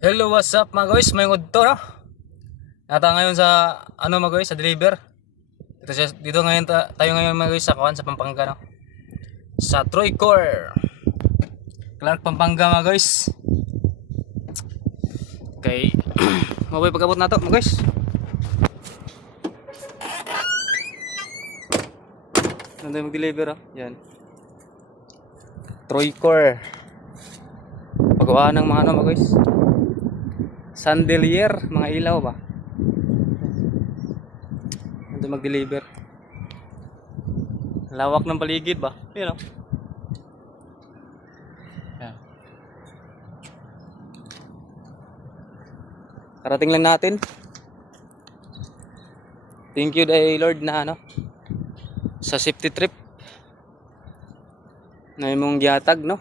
Hello, what's up mga guys? May ngudto no? Nata ngayon sa mga guys, sa deliver. Dito ngayon tayo ngayon mga guys sa Pampanga no. Sa Troycor. Clark Pampanga mga guys. Okay. Mabay pag-abot nato mga guys. Nandiyan mag-deliver Yan. Troycor. Pagawa ng mga mga guys. Chandelier, mga ilaw ba? Ito mag-deliver. Lawak ng paligid ba? Yan Yan. Karating lang natin. Thank you day Lord na sa safety trip na imong gihatag no.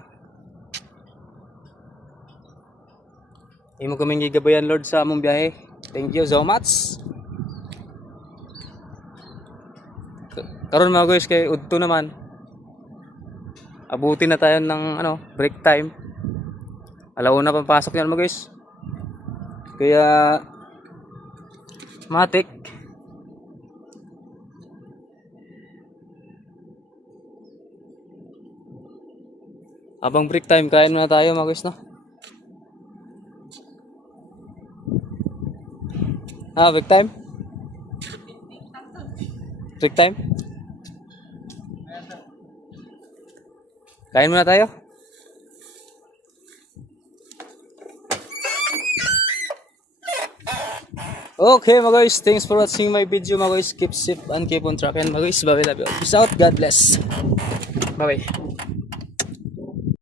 Imo kaming gigabayan Lord sa among biyahe. Thank you so much. Karon mga guys kay udto naman. Abutin na tayo ng break time. Alauna pa pasok yan mga guys. Kaya matik. Abang break time kain muna tayo mga guys no. Break time? Break time? Kain muna tayo. Okay mga guys, thanks for watching my video mga guys. Keep safe and keep on tracking mga guys. Bye bye, love you. Peace out, God bless. Bye bye.